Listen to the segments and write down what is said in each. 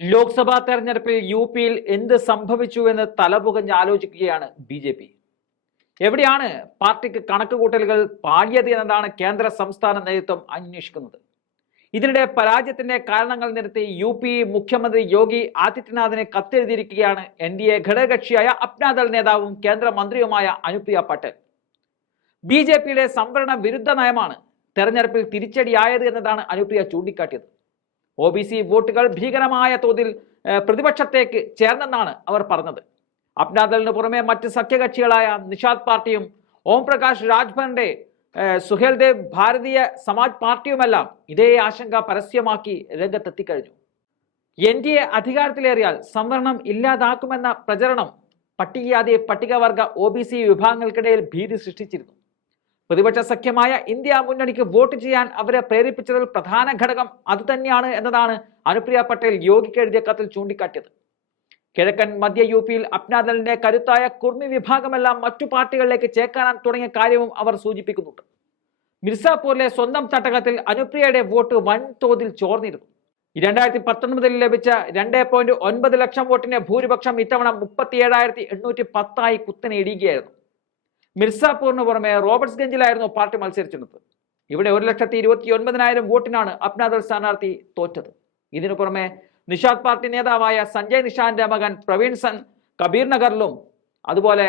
ലോക്സഭാ തെരഞ്ഞെടുപ്പിൽ യു.പിയിൽ എന്ത് സംഭവിച്ചുവെന്ന് തലപുകഞ്ഞ് ആലോചിക്കുകയാണ് ബി.ജെ.പി. എവിടെയാണ് പാർട്ടിക്ക് കണക്കുകൂട്ടലുകൾ പാളിയത് എന്നതാണ് കേന്ദ്ര സംസ്ഥാന നേതൃത്വം അന്വേഷിക്കുന്നത്. ഇതിനിടെ പരാജയത്തിന്റെ കാരണങ്ങൾ നിരത്തി യു.പി മുഖ്യമന്ത്രി യോഗി ആദിത്യനാഥിന് കത്തെഴുതിയിരിക്കുകയാണ് എൻ.ഡി.എ ഘടകകക്ഷിയായ അപ്നാദൾ നേതാവും കേന്ദ്രമന്ത്രിയുമായ അനുപ്രിയ പട്ടേൽ. ബി.ജെ.പിയുടെ സംവരണ വിരുദ്ധ നയമാണ് തെരഞ്ഞെടുപ്പിൽ തിരിച്ചടിയായത് എന്നതാണ് അനുപ്രിയ ചൂണ്ടിക്കാട്ടിയത്. ഒ.ബി.സി വോട്ടുകൾ ഭീകരമായ തോതിൽ പ്രതിപക്ഷത്തേക്ക് ചേർന്നെന്നാണ് അവർ പറഞ്ഞത്. അപ്നാദളിന് പുറമെ മറ്റ് സഖ്യകക്ഷികളായ നിഷാദ് പാർട്ടിയും ഓം പ്രകാശ് രാജ്ഭറിന്റെ സുഹേൽദേവ് ഭാരതീയ സമാജ് പാർട്ടിയുമെല്ലാം ഇതേ ആശങ്ക പരസ്യമാക്കി രംഗത്തെത്തിക്കഴിഞ്ഞു. എൻ.ഡി.എ അധികാരത്തിലേറിയാൽ സംവരണം ഇല്ലാതാക്കുമെന്ന പ്രചരണം പട്ടികജാതി പട്ടികവർഗ ഒ.ബി.സി വിഭാഗങ്ങൾക്കിടയിൽ ഭീതി സൃഷ്ടിച്ചിരുന്നു. പ്രതിപക്ഷ സഖ്യമായ ഇന്ത്യ മുന്നണിക്ക് വോട്ട് ചെയ്യാൻ അവരെ പ്രേരിപ്പിച്ചതിൽ പ്രധാന ഘടകം അതുതന്നെയാണ് എന്നതാണ് അനുപ്രിയ പട്ടേൽ യോഗിക്ക് എഴുതിയ കത്തിൽ ചൂണ്ടിക്കാട്ടിയത്. കിഴക്കൻ മധ്യ യു.പിയിൽ അപ്നാദളിന്റെ കരുത്തായ കുർമി വിഭാഗമെല്ലാം മറ്റു പാർട്ടികളിലേക്ക് ചേക്കാനാൻ തുടങ്ങിയ കാര്യവും അവർ സൂചിപ്പിക്കുന്നുണ്ട്. മിർസാപൂരിലെ സ്വന്തം തട്ടകത്തിൽ അനുപ്രിയയുടെ വോട്ട് വൻതോതിൽ ചോർന്നിരുന്നു. 2019 ലഭിച്ച 2.9 ലക്ഷം വോട്ടിന്റെ ഭൂരിപക്ഷം ഇത്തവണ 37,810 കുത്തനെ ഇടിയുകയായിരുന്നു. മിർസാപൂറിന് പുറമെ റോബർട്ട്സ്ഗഞ്ചിലായിരുന്നു പാർട്ടി മത്സരിച്ചിരുന്നത്. ഇവിടെ 1,29,000 വോട്ടിനാണ് അപ്നാദൾ സ്ഥാനാർത്ഥി തോറ്റത്. ഇതിനു പുറമെ നിഷാദ് പാർട്ടി നേതാവായ സഞ്ജയ് നിഷാന്റെ മകൻ പ്രവീൺ സൻ കബീർ നഗറിലും അതുപോലെ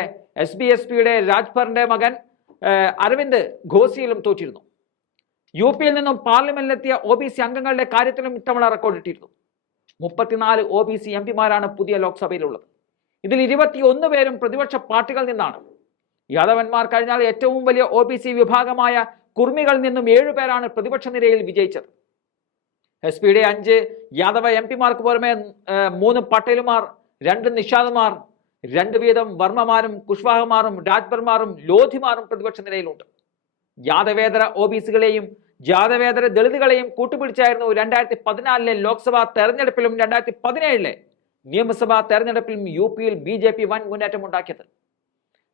SBSPയുടെ രാജ്ഭറിന്റെ മകൻ അരവിന്ദ് ഘോസിയിലും തോറ്റിരുന്നു. യു.പിയിൽ നിന്നും പാർലമെന്റിലെത്തിയ ഒ.ബി.സി അംഗങ്ങളുടെ കാര്യത്തിലും ഇത്തവണ റെക്കോർഡിട്ടിരുന്നു. 34 ഒ.ബി.സി എംപിമാരാണ് പുതിയ ലോക്സഭയിലുള്ളത്. ഇതിൽ 21 പേരും പ്രതിപക്ഷ പാർട്ടികളിൽ നിന്നാണ്. യാദവന്മാർ കഴിഞ്ഞാൽ ഏറ്റവും വലിയ ഒ.ബി.സി വിഭാഗമായ കുർമികളിൽ നിന്നും 7 പേരാണ് പ്രതിപക്ഷ നിരയിൽ വിജയിച്ചത്. എസ്.പിയുടെ 5 യാദവ എംപിമാർക്ക് പുറമെ 3 പട്ടേലുമാർ, 2 നിഷാദുമാർ, 2 വീതം വർമ്മമാരും കുഷ്വാഹമാരും രാജ്ബർമാരും ലോധിമാരും പ്രതിപക്ഷ നിരയിലുണ്ട്. യാദവേതര ഒ.ബി.സികളെയും യാദവേതര ദളിതുകളെയും കൂട്ടുപിടിച്ചായിരുന്നു 2014 ലോക്സഭാ തെരഞ്ഞെടുപ്പിലും 2017 നിയമസഭാ തെരഞ്ഞെടുപ്പിലും യു.പിയിൽ ബി.ജെ.പി വൻ മുന്നേറ്റമുണ്ടാക്കിയത്.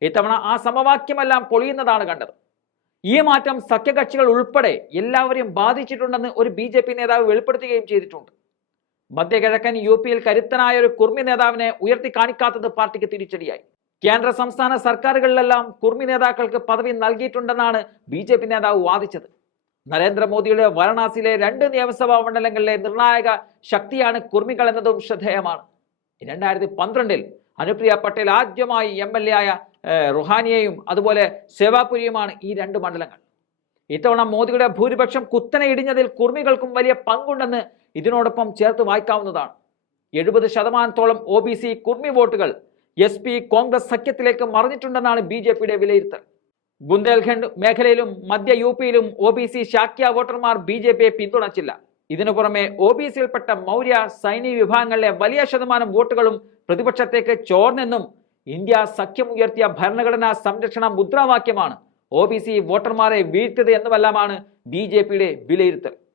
ഇത്തവണ ആ സമവാക്യമെല്ലാം പൊളിയുന്നതാണ് കണ്ടത്. ഈ മാറ്റം സഖ്യകക്ഷികൾ ഉൾപ്പെടെ എല്ലാവരെയും ബാധിച്ചിട്ടുണ്ടെന്ന് ഒരു ബി.ജെ.പി നേതാവ് വെളിപ്പെടുത്തുകയും ചെയ്തിട്ടുണ്ട്. മധ്യകിഴക്കൻ യു.പിയിൽ കരുത്തനായ ഒരു കുർമി നേതാവിനെ ഉയർത്തി കാണിക്കാത്തത് പാർട്ടിക്ക് തിരിച്ചടിയായി. കേന്ദ്ര സംസ്ഥാന സർക്കാരുകളിലെല്ലാം കുർമി നേതാക്കൾക്ക് പദവി നൽകിയിട്ടുണ്ടെന്നാണ് ബി.ജെ.പി നേതാവ് വാദിച്ചത്. നരേന്ദ്രമോദിയുടെ വാരണാസിയിലെ 2 നിയമസഭാ മണ്ഡലങ്ങളിലെ നിർണായക ശക്തിയാണ് കുർമികൾ എന്നതും ശ്രദ്ധേയമാണ്. 2012 അനുപ്രിയ പട്ടേൽ ആദ്യമായി MLA ആയ റുഹാനിയെയും അതുപോലെ സേവാപുരിയുമാണ് ഈ 2 മണ്ഡലങ്ങൾ. ഇത്തവണ മോദിയുടെ ഭൂരിപക്ഷം കുത്തനെ ഇടിഞ്ഞതിൽ കുർമികൾക്കും വലിയ പങ്കുണ്ടെന്ന് ഇതിനോടൊപ്പം ചേർത്ത് വായിക്കാവുന്നതാണ്. 70% ഒ.ബി.സി കുർമി വോട്ടുകൾ SP കോൺഗ്രസ് സഖ്യത്തിലേക്ക് മറിഞ്ഞിട്ടുണ്ടെന്നാണ് ബി.ജെ.പിയുടെ വിലയിരുത്തൽ. ബുന്ദേൽഖണ്ഡ് മേഖലയിലും മധ്യ യു.പിയിലും ഒ.ബി.സി ശാക്യ വോട്ടർമാർ ബി.ജെ.പിയെ പിന്തുണച്ചില്ല. ഇതിനു പുറമെ ഒ.ബി.സിയിൽപ്പെട്ട മൗര്യ സൈനി വിഭാഗങ്ങളിലെ വലിയ ശതമാനം വോട്ടുകളും പ്രതിപക്ഷത്തേക്ക് ചോർന്നെന്നും ഇന്ത്യ സഖ്യം ഉയർത്തിയ ഭരണഘടനാ സംരക്ഷണ മുദ്രാവാക്യമാണ് ഒ.ബി.സി വോട്ടർമാരെ വീഴ്ത്തിയത് എന്നുമെല്ലാമാണ് ബി.ജെ.പിയുടെ വിലയിരുത്തൽ.